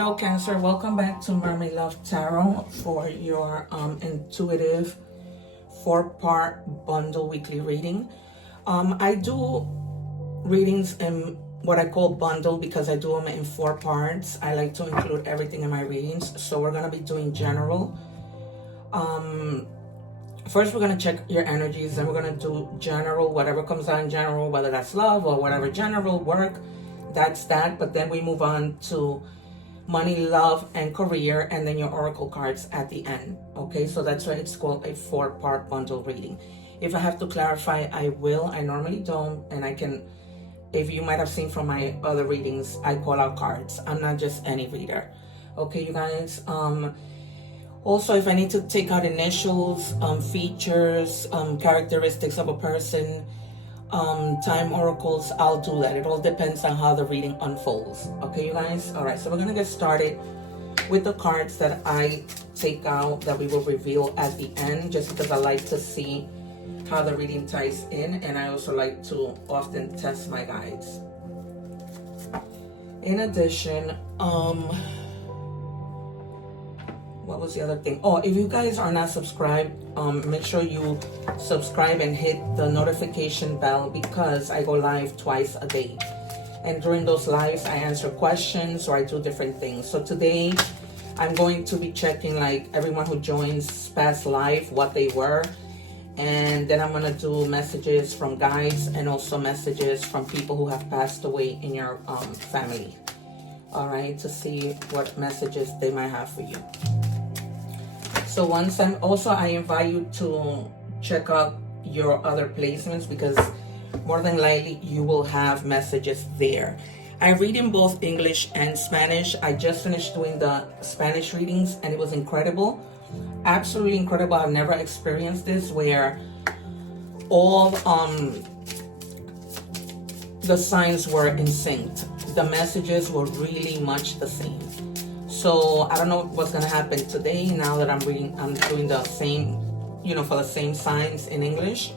Hello Cancer, welcome back to Mermaid Love Tarot for your intuitive 4-part bundle weekly reading. I do readings in what I call bundle because I do them in 4 parts. I like to include everything in my readings. So we're going to be doing general. First we're going to check your energies, then we're going to do general, whatever comes out in general, whether that's love or whatever, general work, that's that. But then we move on to money, love, and career, and then your oracle cards at the end. Okay, so that's why it's called a 4-part bundle reading. If I have to clarify, I will. I normally don't, and I can, if you might have seen from my other readings, I call out cards. I'm not just any reader. Okay, you guys. Also, if I need to take out initials, features, characteristics of a person, time oracles, I'll do that. It all depends on how the reading unfolds. Okay, you guys? All right, so we're going to get started with the cards that I take out that we will reveal at the end, just because I like to see how the reading ties in, and I also like to often test my guides. In addition, what was the other thing? Oh, if you guys are not subscribed, make sure you subscribe and hit the notification bell because I go live twice a day. And during those lives, I answer questions or I do different things. So today, I'm going to be checking like everyone who joins past live, what they were. And then I'm going to do messages from guides and also messages from people who have passed away in your family. All right, to see what messages they might have for you. So I invite you to check out your other placements because more than likely you will have messages there. I read in both English and Spanish. I just finished doing the Spanish readings and it was incredible. Absolutely incredible. I've never experienced this where all the signs were in sync. The messages were really much the same. So I don't know what's gonna happen today now that I'm doing the same, for the same signs in English.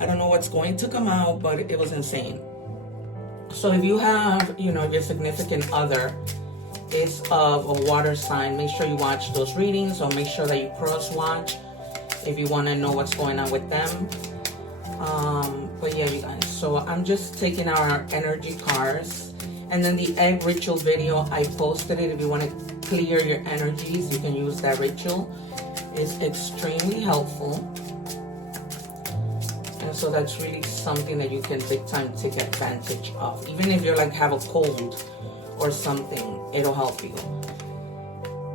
I don't know what's going to come out, but it was insane. So if you have, if your significant other is of a water sign, make sure you watch those readings or make sure that you cross-watch if you wanna know what's going on with them. But yeah, you guys, so I'm just taking our energy cards. And then the egg ritual video, I posted it. If you want to clear your energies, you can use that ritual. It's extremely helpful. And so that's really something that you can big time take advantage of. Even if you're like have a cold or something, it'll help you.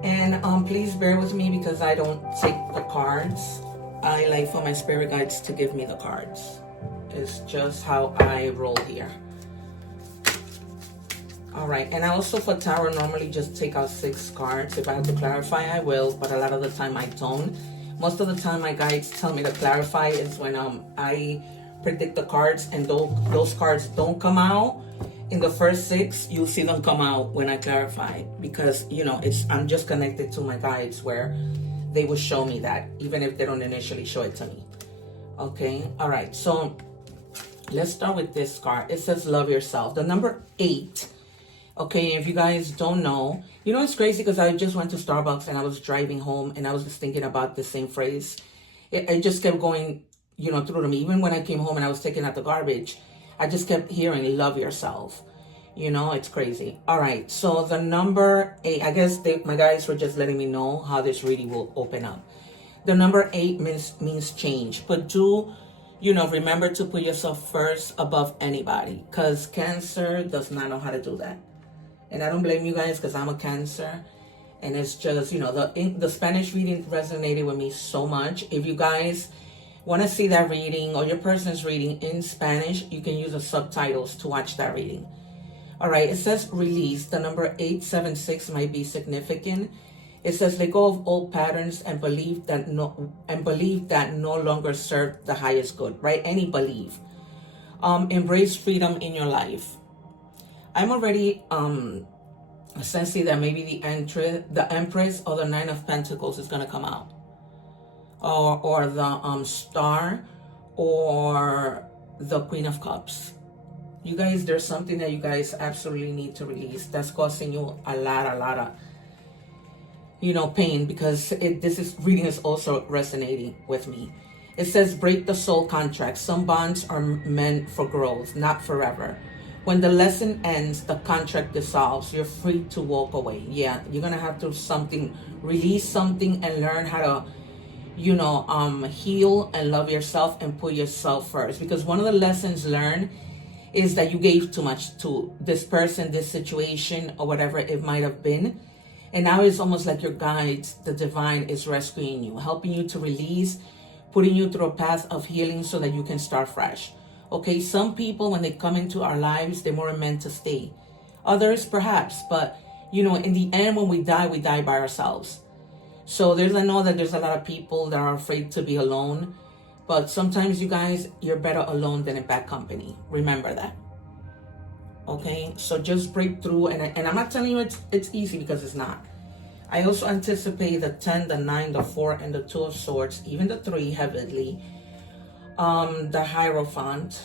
And please bear with me because I don't take the cards. I like for my spirit guides to give me the cards. It's just how I roll here. All right, and I also for tarot normally just take out 6 cards. If I have to clarify, I will, but a lot of the time I don't. Most of the time my guides tell me to clarify is when I predict the cards and those cards don't come out in the first 6, you'll see them come out when I clarify because, I'm just connected to my guides where they will show me that, even if they don't initially show it to me. Okay, all right, so let's start with this card. It says love yourself. The number 8. Okay, if you guys don't know, it's crazy because I just went to Starbucks and I was driving home and I was just thinking about the same phrase. It just kept going, through to me. Even when I came home and I was taking out the garbage, I just kept hearing love yourself. It's crazy. All right, so the number 8, I guess my guys were just letting me know how this reading will open up. The number 8 means change, but remember to put yourself first above anybody because Cancer does not know how to do that. And I don't blame you guys because I'm a Cancer. And it's just, the Spanish reading resonated with me so much. If you guys want to see that reading or your person's reading in Spanish, you can use the subtitles to watch that reading. All right, it says release. The number 876 might be significant. It says let go of old patterns and believe that no longer serve the highest good, right? Any belief. Embrace freedom in your life. I'm already sensing that maybe the Empress or the 9 of Pentacles is going to come out. Or the Star or the Queen of Cups. You guys, there's something that you guys absolutely need to release that's causing you a lot of, pain, because this is reading is also resonating with me. It says, break the soul contract. Some bonds are meant for growth, not forever. When the lesson ends, the contract dissolves. You're free to walk away. Yeah, you're going to have to release something and learn how to, heal and love yourself and put yourself first. Because one of the lessons learned is that you gave too much to this person, this situation, or whatever it might have been. And now it's almost like your guides, the divine, is rescuing you, helping you to release, putting you through a path of healing so that you can start fresh. Okay, some people, when they come into our lives, they're more meant to stay. Others, perhaps, but, in the end, when we die by ourselves. So I know that there's a lot of people that are afraid to be alone. But sometimes, you guys, you're better alone than in bad company. Remember that. Okay, so just break through. And I'm not telling you it's easy, because it's not. I also anticipate the 10, the 9, the 4, and the 2 of swords, even the 3 heavily. The Hierophant,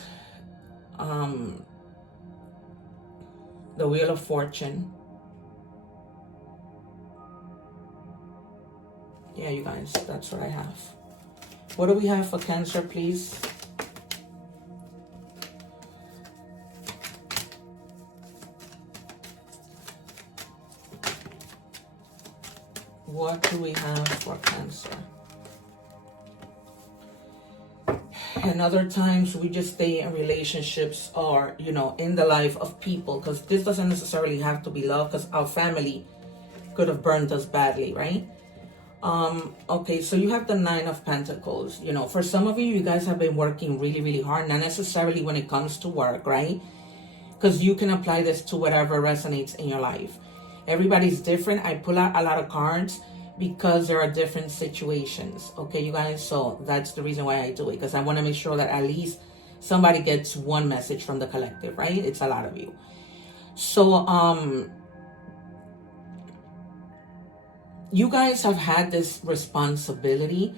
the Wheel of Fortune. Yeah, you guys, that's what I have. What do we have for Cancer, please? What do we have for Cancer? And other times we just stay in relationships or, in the life of people, because this doesn't necessarily have to be love, because our family could have burned us badly, right? Okay, so you have the 9 of Pentacles. For some of you guys have been working really, really hard, not necessarily when it comes to work, right? Because you can apply this to whatever resonates in your life. Everybody's different. I pull out a lot of cards because there are different situations. Okay, you guys, so that's the reason why I do it, because I want to make sure that at least somebody gets one message from the collective, right? It's a lot of you. So, you guys have had this responsibility,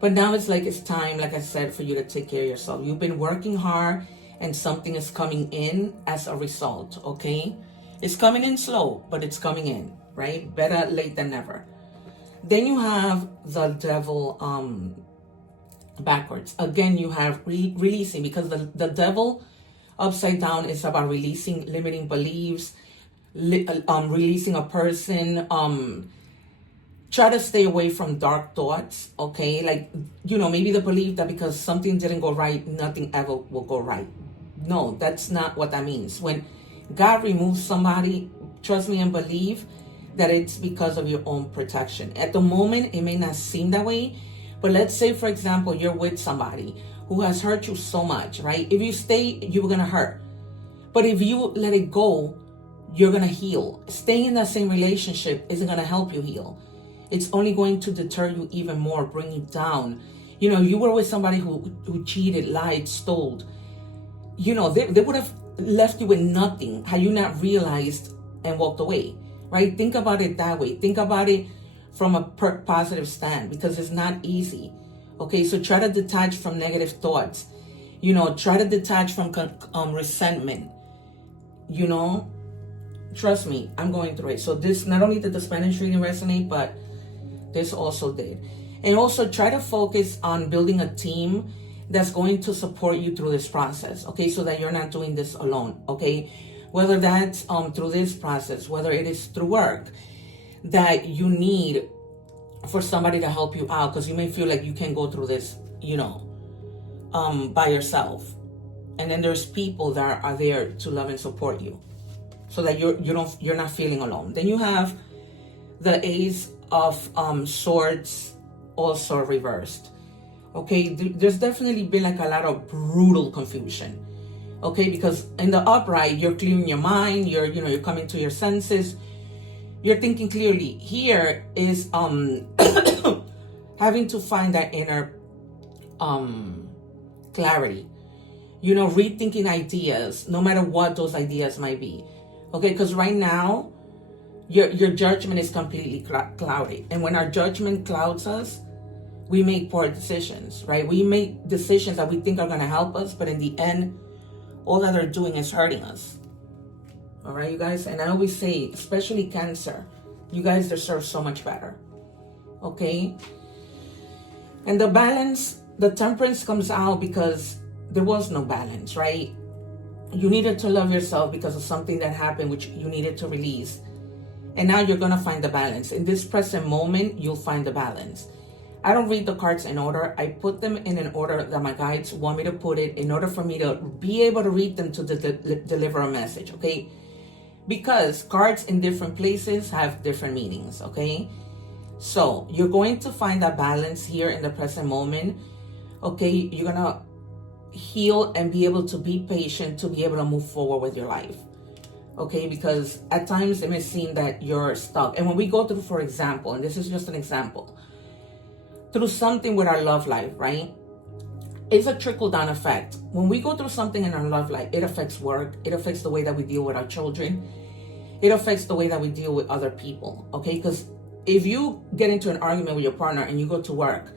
but now it's time, like I said, for you to take care of yourself. You've been working hard and something is coming in as a result, okay? It's coming in slow, but it's coming in, right? Better late than never. Then you have the Devil backwards. Again, you have releasing, because the Devil upside down is about releasing limiting beliefs, releasing a person, try to stay away from dark thoughts, okay? Maybe the belief that because something didn't go right, nothing ever will go right. No, that's not what that means. When God removes somebody, trust me and believe that it's because of your own protection. At the moment, it may not seem that way, but let's say, for example, you're with somebody who has hurt you so much, right? If you stay, you're going to hurt. But if you let it go, you're going to heal. Staying in that same relationship isn't going to help you heal. It's only going to deter you even more, bring you down. You were with somebody who cheated, lied, stole. They would have left you with nothing had you not realized and walked away, right? Think about it that way. Think about it from a positive stand, because it's not easy. Okay, so try to detach from negative thoughts. Try to detach from resentment. Trust me, I'm going through it. So this, not only did the Spanish reading resonate, but this also did. And also try to focus on building a team that's going to support you through this process, okay? So that you're not doing this alone, okay? Whether that's through this process, whether it is through work, that you need for somebody to help you out, because you may feel like you can't go through this, by yourself. And then there's people that are there to love and support you, so that you're not feeling alone. Then you have the Ace of Swords, also reversed. Okay, there's definitely been a lot of brutal confusion. Okay, because in the upright, you're clearing your mind, you're coming to your senses, you're thinking clearly. Here is having to find that inner clarity. Rethinking ideas, no matter what those ideas might be. Okay, because right now, your judgment is completely clouded. And when our judgment clouds us, we make poor decisions, right? We make decisions that we think are going to help us, but in the end, all that they're doing is hurting us. All right, you guys? And I always say, especially Cancer, you guys deserve so much better. Okay? And the balance, the temperance comes out because there was no balance, right? You needed to love yourself because of something that happened which you needed to release. And now you're going to find the balance. In this present moment, you'll find the balance. I don't read the cards in order. I put them in an order that my guides want me to put it in order for me to be able to read them to deliver a message, okay? Because cards in different places have different meanings, okay? So you're going to find that balance here in the present moment, okay? You're going to heal and be able to be patient to be able to move forward with your life, okay? Because at times it may seem that you're stuck. And when we go through, for example, and this is just an example, through something with our love life, right? It's a trickle-down effect. When we go through something in our love life, it affects work. It affects the way that we deal with our children. It affects the way that we deal with other people, okay? Because if you get into an argument with your partner and you go to work,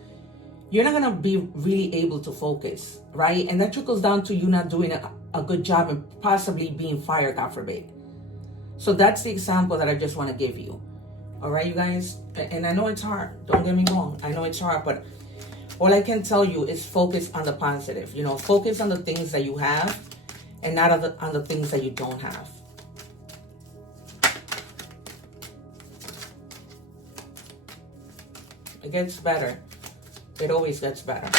you're not going to be really able to focus, right? And that trickles down to you not doing a good job and possibly being fired, God forbid. So that's the example that I just want to give you. All right, you guys? And I know it's hard. Don't get me wrong. I know it's hard, but all I can tell you is focus on the positive. You know, focus on the things that you have and not on the things that you don't have. It gets better. It always gets better.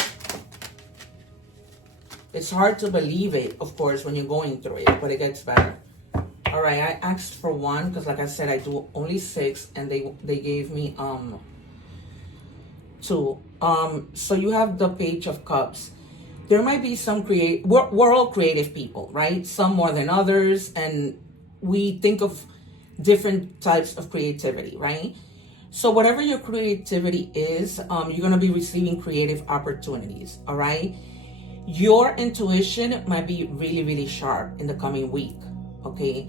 It's hard to believe it, of course, when you're going through it, but it gets better. All right, I asked for one because, like I said, I do only 6, and they gave me 2. So you have the Page of Cups. There might be some we're all creative people, right? Some more than others, and we think of different types of creativity, right? So whatever your creativity is, you're going to be receiving creative opportunities, all right? Your intuition might be really, really sharp in the coming week, okay?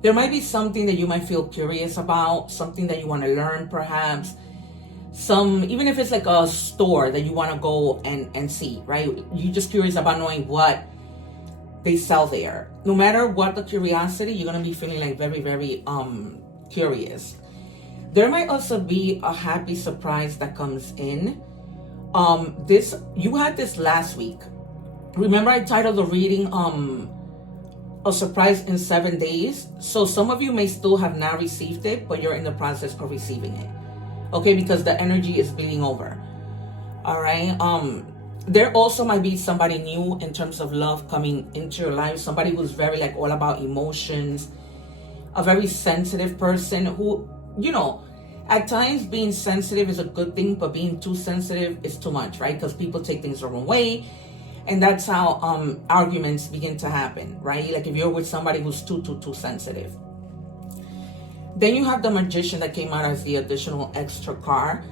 There might be something that you might feel curious about, something that you want to learn perhaps, even if it's like a store that you want to go and see, right? You're just curious about knowing what they sell there. No matter what the curiosity, you're going to be feeling like very, very curious. There might also be a happy surprise that comes in. You had this last week. Remember I titled the reading A Surprise in 7 Days? So some of you may still have not received it, but you're in the process of receiving it. Okay, because the energy is bleeding over. All right. There also might be somebody new in terms of love coming into your life. Somebody who's very like all about emotions. A very sensitive person who, you know, at times being sensitive is a good thing, but being too sensitive is too much, right? Because people take things the wrong way. And that's how arguments begin to happen, right? Like if you're with somebody who's too sensitive. Then you have the Magician that came out as the additional extra card.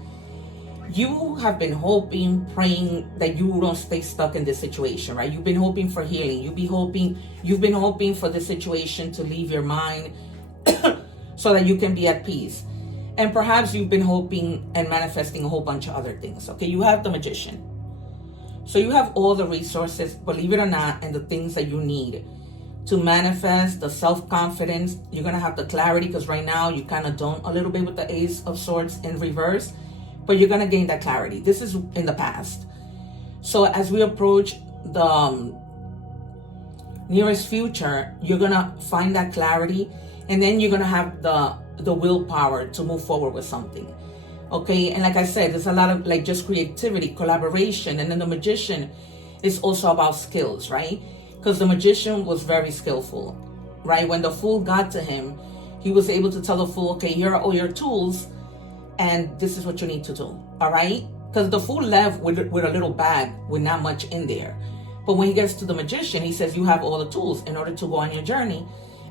You have been hoping, praying that you don't stay stuck in this situation, right? You've been hoping for healing. You've been hoping for the situation to leave your mind so that you can be at peace. And perhaps you've been hoping and manifesting a whole bunch of other things. Okay, you have the Magician. So you have all the resources, believe it or not, and the things that you need to manifest, the self-confidence. You're going to have the clarity because right now you kind of don't a little bit with the Ace of Swords in reverse, but you're going to gain that clarity. This is in the past. So as we approach the nearest future, you're going to find that clarity, and then you're going to have the willpower to move forward with something. Okay, and like I said, there's a lot of like just creativity, collaboration, and then the Magician is also about skills, right? Because the Magician was very skillful, right? When the Fool got to him, he was able to tell the Fool, okay, here are all your tools, and this is what you need to do, all right? Because the Fool left with a little bag with not much in there. But when he gets to the Magician, he says, you have all the tools in order to go on your journey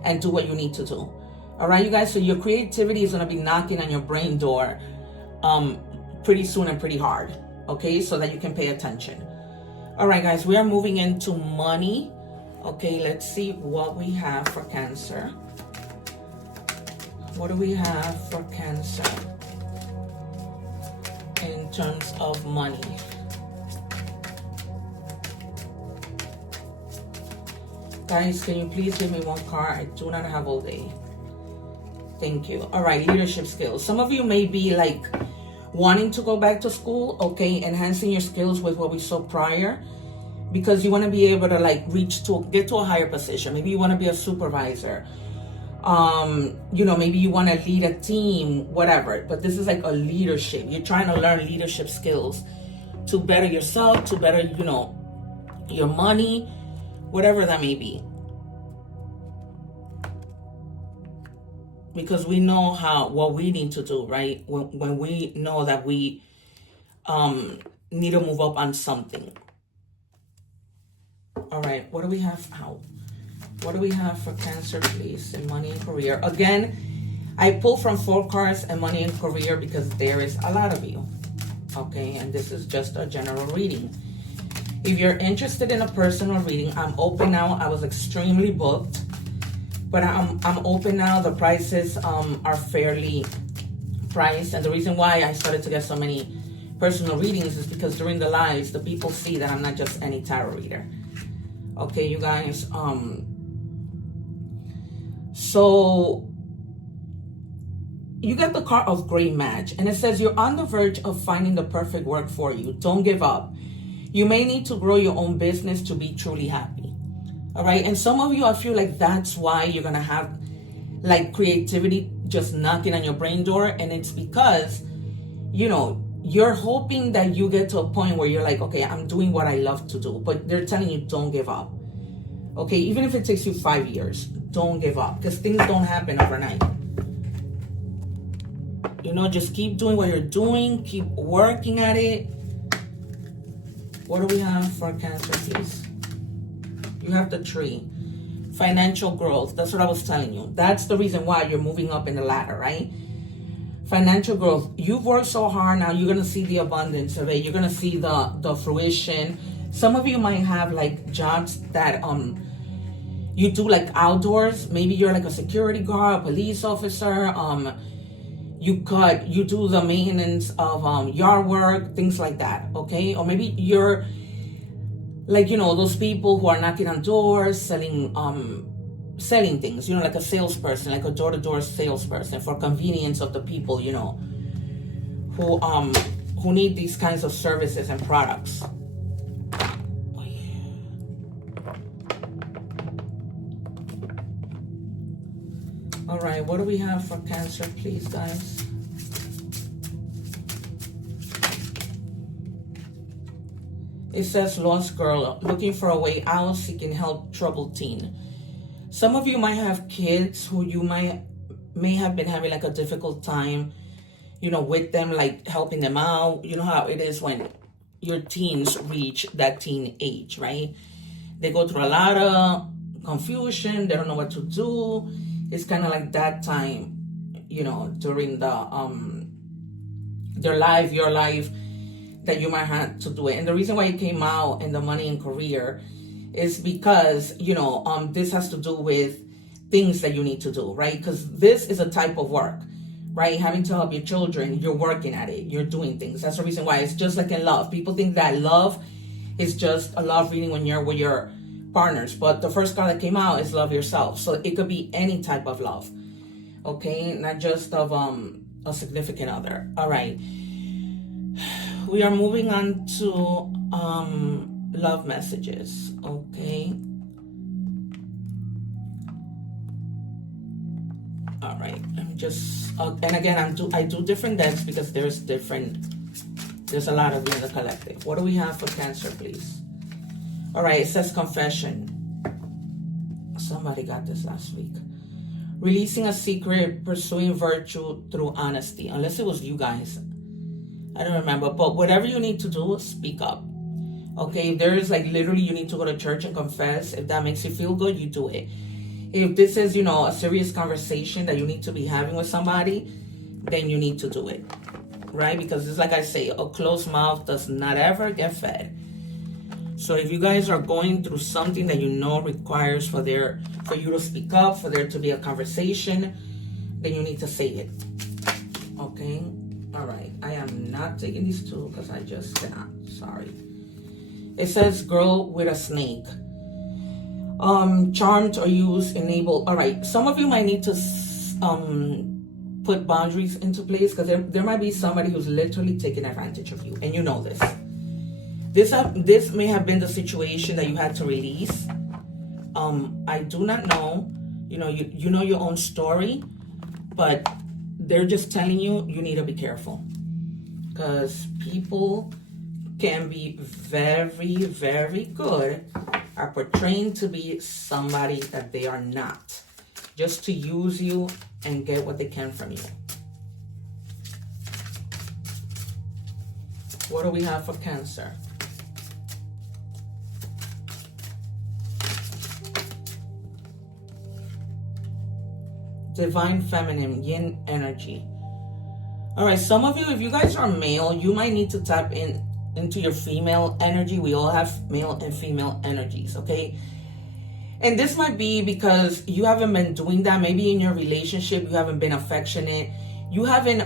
and do what you need to do. All right, you guys, so your creativity is going to be knocking on your brain door pretty soon and pretty hard, okay, so that you can pay attention. All right, guys, we are moving into money. Okay, let's see what we have for Cancer. What do we have for Cancer in terms of money? Guys, can you please give me one card? I do not have all day. Thank you. All right, leadership skills. Some of you may be like wanting to go back to school, okay, enhancing your skills with what we saw prior, because you want to be able to like get to a higher position. Maybe you want to be a supervisor. Maybe you want to lead a team, whatever. But this is like a leadership. You're trying to learn leadership skills to better yourself, to better, your money, whatever that may be. Because we know what we need to do, right? When we know that we need to move up on something. All right, what do we have out? What do we have for Cancer, please, in money and career? Again, I pulled from 4 cards and money and career because there is a lot of you, okay? And this is just a general reading. If you're interested in a personal reading, I'm open now. I was extremely booked, but I'm open now. The prices are fairly priced, and the reason why I started to get so many personal readings is because during the lives, the people see that I'm not just any tarot reader. Okay, you guys. So you got the card of great match, and it says you're on the verge of finding the perfect work for you. Don't give up. You may need to grow your own business to be truly happy. All right, and some of you, I feel like that's why you're gonna have like creativity just knocking on your brain door, and it's because you're hoping that you get to a point where you're like, okay, I'm doing what I love to do, but they're telling you don't give up. Okay, even if it takes you 5 years, don't give up, because things don't happen overnight. Just keep doing what you're doing, keep working at it. What do we have for Cancer, please? You have the Tree. Financial growth. That's what I was telling you. That's the reason why you're moving up in the ladder, right? Financial growth. You've worked so hard. Now you're going to see the abundance of it. You're going to see the fruition. Some of you might have like jobs that you do like outdoors. Maybe you're like a security guard, police officer. You do the maintenance of yard work, things like that, okay? Or maybe you're like, those people who are knocking on doors, selling things, like a salesperson, like a door-to-door salesperson for convenience of the people, who need these kinds of services and products. Oh, yeah. All right, what do we have for Cancer, please, guys? It says lost girl, looking for a way out, seeking help, troubled teen. Some of you might have kids who you may have been having like a difficult time, with them, like helping them out. You know how it is when your teens reach that teen age, right? They go through a lot of confusion. They don't know what to do. It's kind of like that time, during their life, your life, that you might have to do it. And the reason why it came out in the money and career is because, this has to do with things that you need to do, right? Because this is a type of work, right? Having to help your children, you're working at it, you're doing things. That's the reason why it's just like in love. People think that love is just a love reading when you're with your partners. But the first card that came out is love yourself. So it could be any type of love, okay? Not just of a significant other. All right. We are moving on to love messages, okay? All right, let me just, and again, I do different decks because there's a lot of you in the collective. What do we have for Cancer, please? All right, it says confession. Somebody got this last week. Releasing a secret, pursuing virtue through honesty. Unless it was you guys. I don't remember, but whatever you need to do, speak up. Okay, there is like literally you need to go to church and confess. If that makes you feel good, you do it. If this is, a serious conversation that you need to be having with somebody, then you need to do it, right? Because it's like I say, a closed mouth does not ever get fed. So if you guys are going through something that requires for you to speak up, for there to be a conversation, then you need to say it. Okay? All right. I am not taking these two because I just cannot. Sorry. It says girl with a snake. Charmed or used, enable. All right, some of you might need to put boundaries into place, because there might be somebody who's literally taking advantage of you, and you know this. This may have been the situation that you had to release. I do not know. You know your own story, but they're just telling you need to be careful, because people can be very, very good at portraying to be somebody that they are not, just to use you and get what they can from you. What do we have for Cancer? Divine feminine, yin energy. All right, some of you, if you guys are male, you might need to tap into your female energy. We all have male and female energies, okay? And this might be because you haven't been doing that. Maybe in your relationship, you haven't been affectionate. You haven't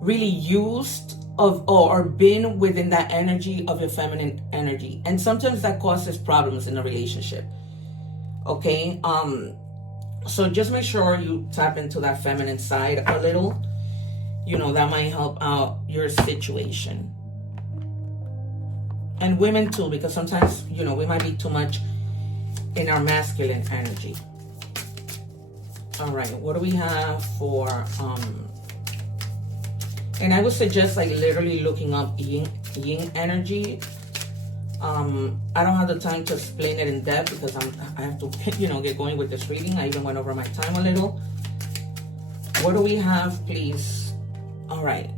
really used or been within that energy of your feminine energy. And sometimes that causes problems in a relationship, okay? So just make sure you tap into that feminine side a little. That might help out your situation. And women too, because sometimes, we might be too much in our masculine energy. All right, what do we have for, and I would suggest literally looking up yin energy. I don't have the time to explain it in depth, because I have to, get going with this reading. I even went over my time a little. What do we have, please? All right.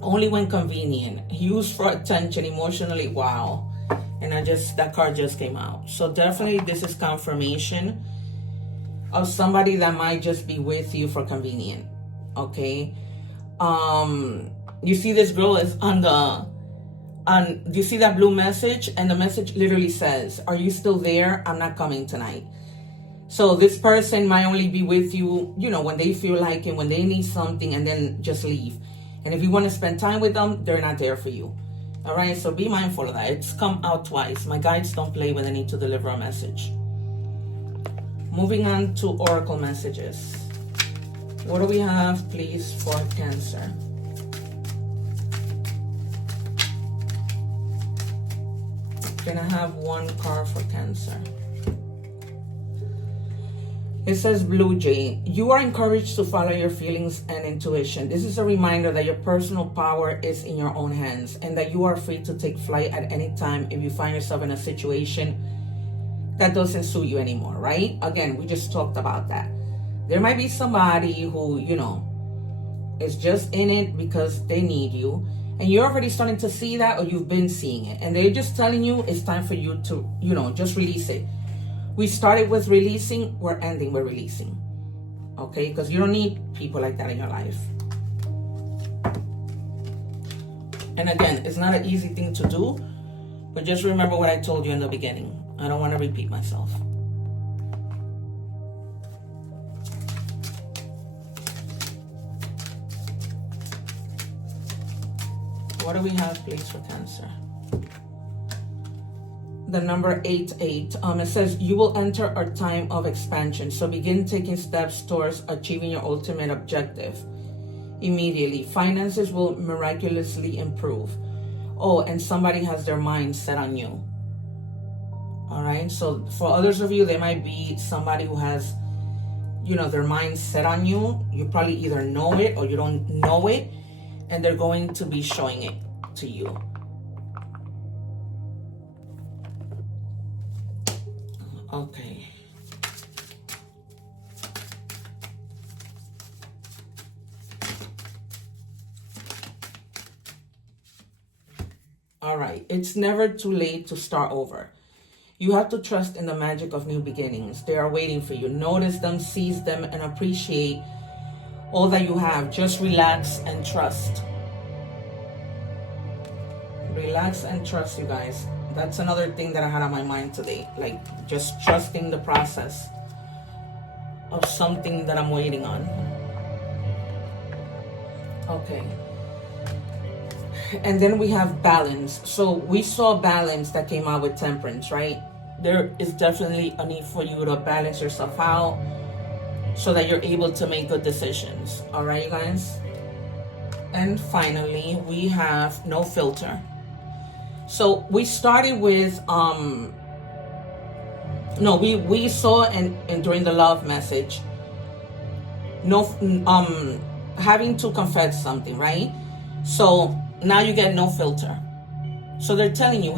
Only when convenient. Used for attention emotionally. Wow. And that card just came out. So definitely this is confirmation of somebody that might just be with you for convenient. Okay. You see this girl is do you see that blue message? And the message literally says, are you still there? I'm not coming tonight. So this person might only be with you, when they feel like it, when they need something, and then just leave. And if you want to spend time with them, they're not there for you. All right, so be mindful of that. It's come out twice. My guides don't play when they need to deliver a message. Moving on to oracle messages. What do we have, please, for Cancer? Can I have one card for Cancer? It says Blue Jay. You are encouraged to follow your feelings and intuition. This is a reminder that your personal power is in your own hands, and that you are free to take flight at any time if you find yourself in a situation that doesn't suit you anymore, right? Again, we just talked about that. There might be somebody who, is just in it because they need you, and you're already starting to see that, or you've been seeing it, and they're just telling you it's time for you to, just release it. We started with releasing, we're ending with releasing. Okay? Because you don't need people like that in your life. And again, it's not an easy thing to do, but just remember what I told you in the beginning. I don't want to repeat myself. What do we have, please, for Cancer? The number 88. It says, you will enter a time of expansion. So begin taking steps towards achieving your ultimate objective immediately. Finances will miraculously improve. Oh, and somebody has their mind set on you. All right. So for others of you, there might be somebody who has, their mind set on you. You probably either know it or you don't know it, and they're going to be showing it to you. Okay. All right. It's never too late to start over. You have to trust in the magic of new beginnings. They are waiting for you. Notice them, seize them, and appreciate all that you have. Just relax and trust. Relax and trust, you guys. That's another thing that I had on my mind today. Just trusting the process of something that I'm waiting on. Okay. And then we have balance. So we saw balance that came out with temperance, right? there is definitely a need for you to balance yourself out so that you're able to make good decisions. All right, you guys? And finally, we have no filter. So we started with, we saw and during the love message, having to confess something, right? So now you get no filter. So they're telling you,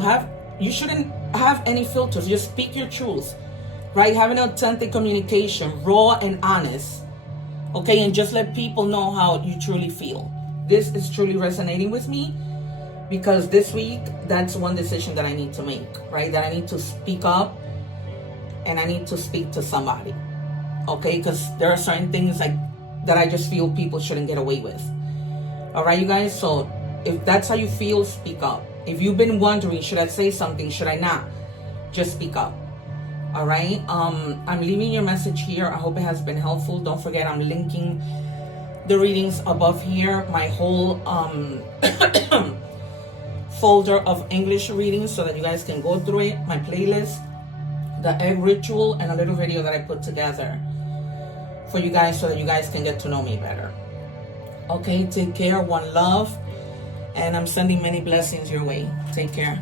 you shouldn't have any filters. Just speak your truth, right? Have an authentic communication, raw and honest, okay? And just let people know how you truly feel. This is truly resonating with me because this week, that's one decision that I need to make, right? That I need to speak up and I need to speak to somebody, okay? Because there are certain things like that I just feel people shouldn't get away with. All right, you guys? So if that's how you feel, speak up. If you've been wondering, should I say something? Should I not? Just speak up. All right? I'm leaving your message here. I hope it has been helpful. Don't forget, I'm linking the readings above here. My whole folder of English readings so that you guys can go through it. My playlist, the egg ritual, and a little video that I put together for you guys so that you guys can get to know me better. Okay, take care. One love. And I'm sending many blessings your way. Take care.